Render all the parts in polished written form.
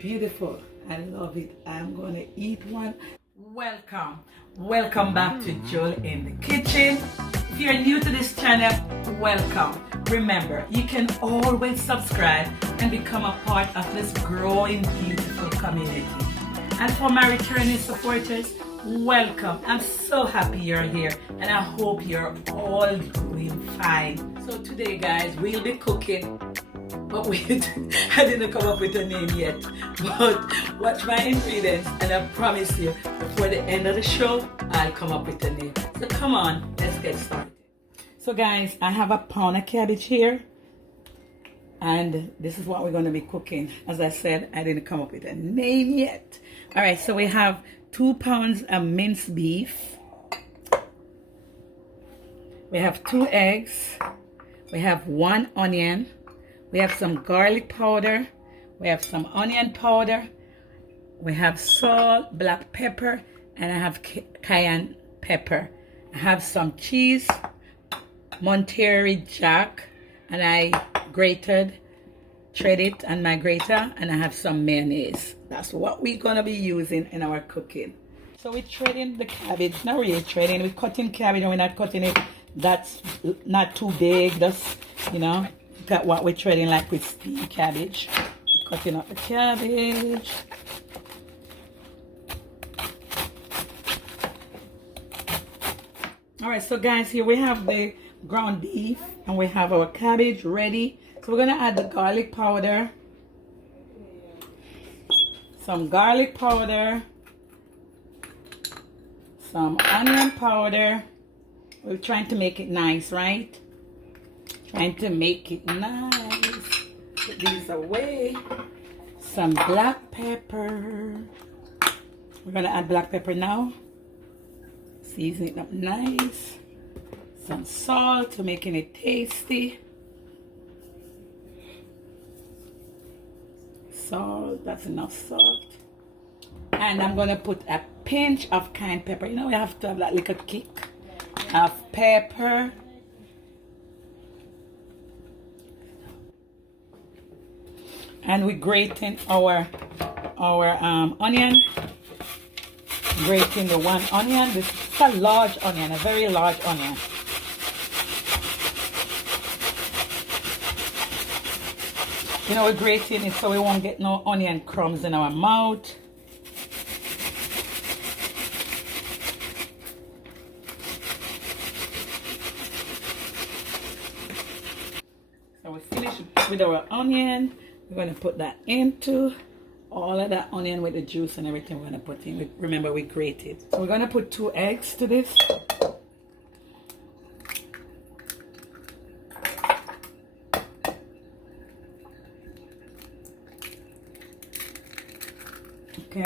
beautiful. I love it. I'm gonna eat one. Welcome back to Jul in the Kitchen. If you're new to this channel, welcome. Remember, you can always subscribe and become a part of this growing beautiful community. And for my returning supporters, welcome. I'm so happy you're here and I hope you're all doing fine. So today guys, we'll be cooking. But wait, I didn't come up with a name yet. But watch my ingredients and I promise you, before the end of the show, I'll come up with a name. So come on, let's get started. So guys, I have a pound of cabbage here. And this is what we're going to be cooking. As I said, I didn't come up with a name yet. All right, so we have 2 pounds of minced beef. We have 2 eggs. We have 1 onion. We have some garlic powder. We have some onion powder. We have salt, black pepper, and I have cayenne pepper. I have some cheese, Monterey Jack, and I shred it on my grater, and I have some mayonnaise. That's what we're gonna be using in our cooking. So we're shredding the cabbage, not really shredding, we're cutting cabbage and we're not cutting it that's not too big, just, you know, got what we're shredding like with steamed cabbage. We're cutting up the cabbage. Alright, so guys, here we have the ground beef and we have our cabbage ready. So we're gonna add the garlic powder, some garlic powder, some onion powder. We're trying to make it nice, right? Trying to make it nice. Put these away. Some black pepper. We're gonna add black pepper now. Season it up nice. Some salt to making it tasty. Salt, that's enough salt. And I'm gonna put a pinch of cayenne pepper. You know, we have to have that little kick of pepper. And we're grating our onion. Grating the 1 onion. This is a large onion, a very large onion. You know, we're grating it so we won't get no onion crumbs in our mouth. So we finished with our onion. We're going to put that into all of that onion with the juice and everything we're going to put in. Remember, we grated. So we're going to put 2 eggs to this. Okay,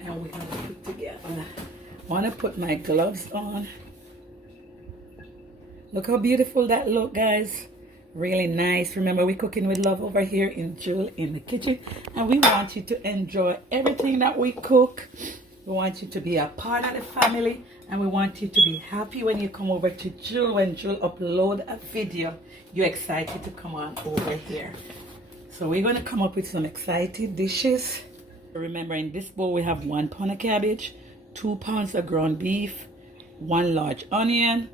and we're going to put together. I want to put my gloves on. Look how beautiful that look, guys. Really nice. Remember, we're cooking with love over here in Jul in the Kitchen, and we want you to enjoy everything that we cook. We want you to be a part of the family, and we want you to be happy when you come over to Jul. When Jul upload a video, you're excited to come on over here. So we're going to come up with some exciting dishes. Remember, in this bowl we have 1 pound of cabbage, 2 pounds of ground beef, 1 large onion,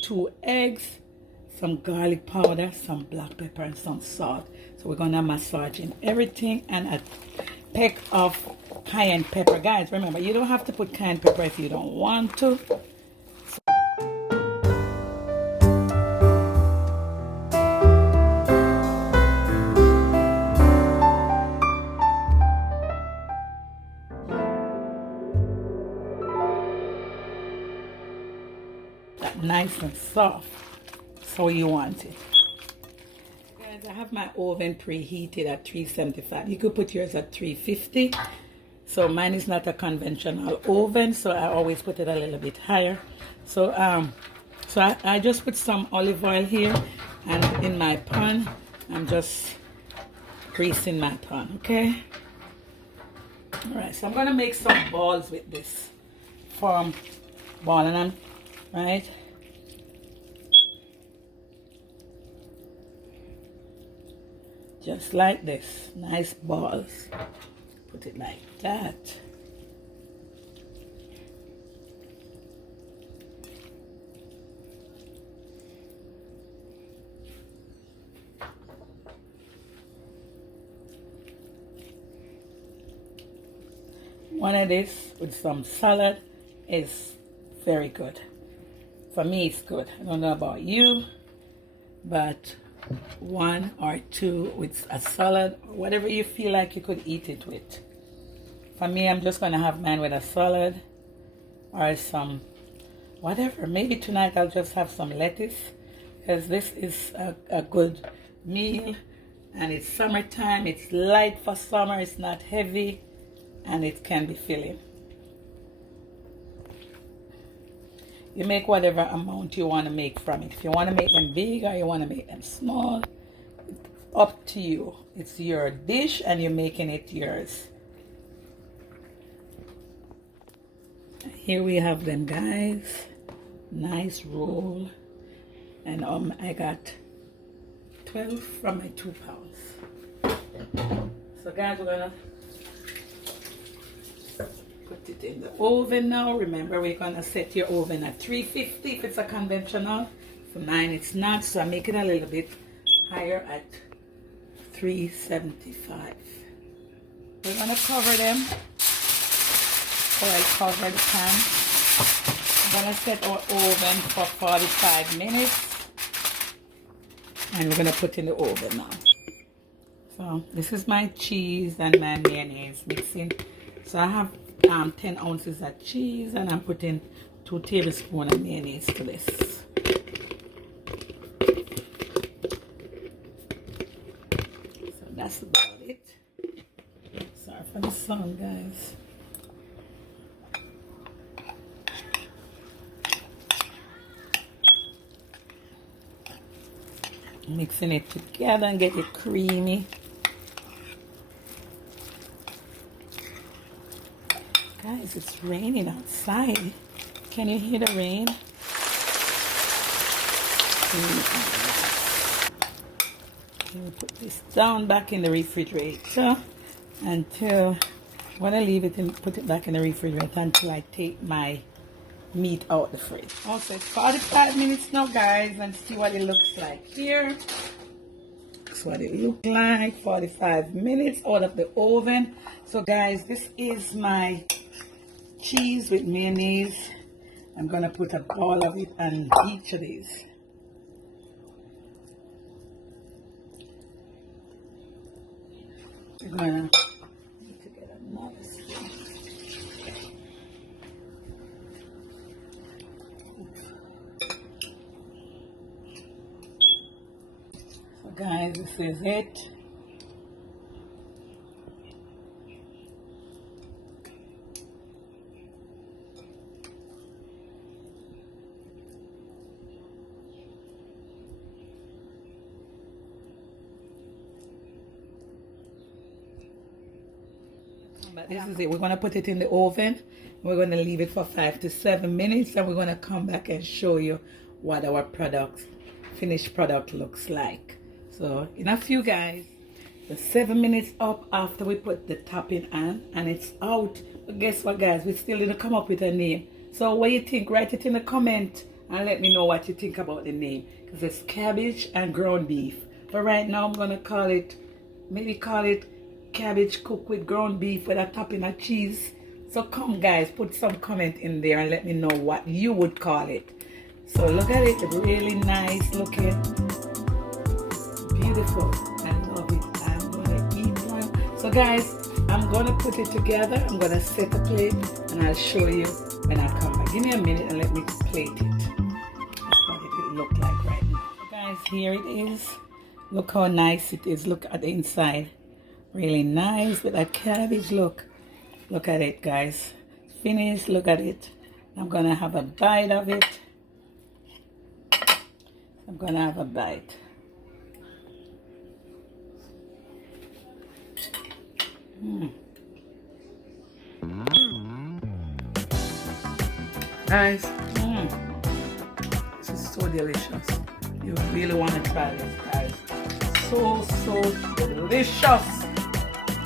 2 eggs, some garlic powder, some black pepper, and some salt. So we're gonna massage in everything, and a peck of cayenne pepper. Guys, remember, you don't have to put cayenne pepper if you don't want to. Nice and soft, so you want it. Guys, I have my oven preheated at 375. You could put yours at 350. So mine is not a conventional oven, so I always put it a little bit higher. So I just put some olive oil here, and in my pan I'm just greasing my pan. Okay, all right, so I'm gonna make some balls with this form ball, and I'm right. just like this. Nice balls. Put it like that. One of this with some salad is very good. For me, it's good. I don't know about you, but one or two with a salad, or whatever you feel like you could eat it with. For me, I'm just going to have mine with a salad or some whatever. Maybe tonight I'll just have some lettuce, because this is a good meal, and it's summertime. It's light for summer. It's not heavy, and it can be filling. You make whatever amount you want to make from it. If you want to make them big or you want to make them small, it's up to you. It's your dish and you're making it yours. Here we have them, guys. Nice roll. And I got 12 from my 2 pounds. So guys, we're gonna put it in the oven now. Remember, we're gonna set your oven at 350 if it's a conventional. For mine it's not, so I make it a little bit higher at 375. We're gonna cover them. Oil cover the pan. I'm gonna set our oven for 45 minutes. And we're gonna put in the oven now. So this is my cheese and my mayonnaise mixing. So I have 10 ounces of cheese, and I'm putting 2 tablespoons of mayonnaise to this. So that's about it. Sorry for the sound, guys. Mixing it together and get it creamy. Guys, it's raining outside. Can you hear the rain? We'll put this down back in the refrigerator until I'm gonna leave it and put it back in the refrigerator until I take my meat out the fridge. Also, it's 45 minutes now, guys, and see what it looks like here. That's what it looks like. 45 minutes out of the oven. So guys, this is my cheese with mayonnaise. I'm gonna put a ball of it on each of these. We're gonna need to get another spoon. So guys, this is it. But this is it. We're going to put it in the oven. We're going to leave it for 5 to 7 minutes, and we're going to come back and show you what our finished product looks like. So in a few, guys, the 7 minutes up after we put the topping on, and it's out. But guess what, guys? We still didn't come up with a name. So what do you think? Write it in the comment and let me know what you think about the name, because it's cabbage and ground beef. But right now I'm going to call it cabbage cooked with ground beef with a topping of cheese. So come, guys, put some comment in there and let me know what you would call it. So look at it, really nice looking, beautiful. I love it. I'm gonna eat one. So guys, I'm gonna put it together. I'm gonna set a plate and I'll show you when I come back. Give me a minute and let me plate it. That's what it will look like right now. So guys, here it is. Look how nice it is. Look at the inside. Really nice with that cabbage. Look at it, guys. Finished. Look at it. I'm gonna have a bite of it. I'm gonna have a bite. Guys, this is so delicious. You really want to try this, guys. so delicious.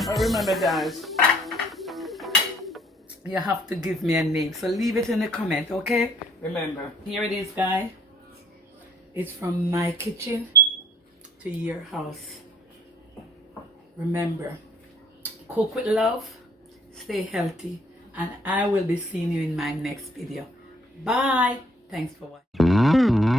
But remember guys, you have to give me a name, so leave it in the comment, okay? Remember, here it is guys. It's from my kitchen to your house. Remember, cook with love, stay healthy, and I will be seeing you in my next video. Bye. Thanks for watching.